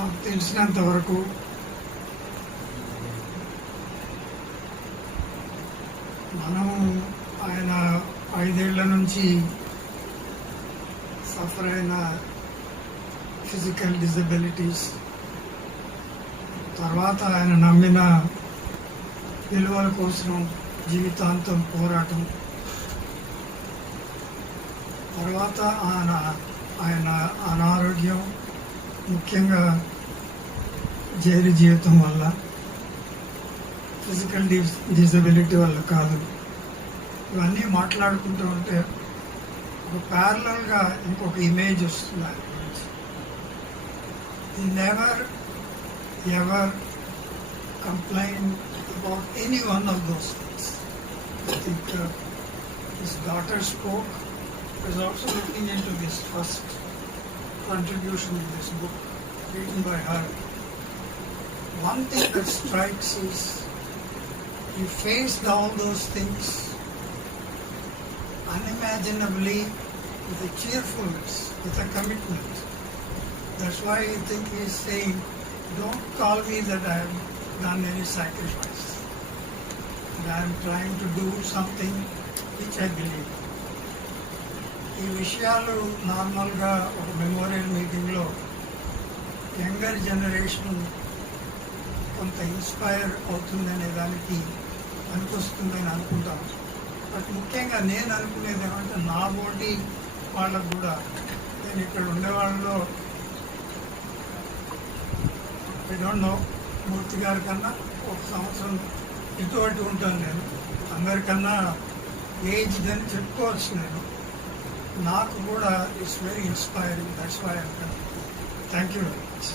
నాకు తెలిసినంత వరకు మనం ఆయన 5 ఏళ్ల నుంచి సఫర్ అయిన ఫిజికల్ డిజబిలిటీస్, తర్వాత ఆయన నమ్మిన విలువల కోసం జీవితాంతం పోరాటం, తర్వాత ఆయన అనారోగ్యం, ముఖ్యంగా జైలు జీవితం వల్ల, ఫిజికల్ డిజబిలిటీ వల్ల కాదు. ఇవన్నీ మాట్లాడుకుంటూ ఉంటే ఒక ప్యారలల్గా ఇంకొక ఇమేజ్ వస్తుంది ఆయన గురించి. He never ever complained about any one of those things. I think his daughter spoke. I was also looking into this first contribution in this book written by her. One thing that strikes is he faced all those things unimaginably with a cheerfulness, with a commitment. That's why I think he is saying, don't call me that I have done any sacrifice. And I am trying to do something which I believe. ఈ విషయాలు నార్మల్గా ఒక memorial మీటింగ్లో younger generation కొంత inspire అవుతుందనే దానికి పనికొస్తుందని అనుకుంటాం. బట్ ముఖ్యంగా నేను అనుకునేది ఏమంటే నా బోటి వాళ్ళకు కూడా, నేను ఇక్కడ ఉండే వాళ్ళలో ఐ డోంట్ నో, మూర్తి గారి కన్నా 1 సంవత్సరం ఇటువంటి ఉంటాను నేను, అందరికన్నా ఏజ్ అని చెప్పుకోవచ్చు. నేను నాకు కూడా it's very inspiring. That's why I thank you very much.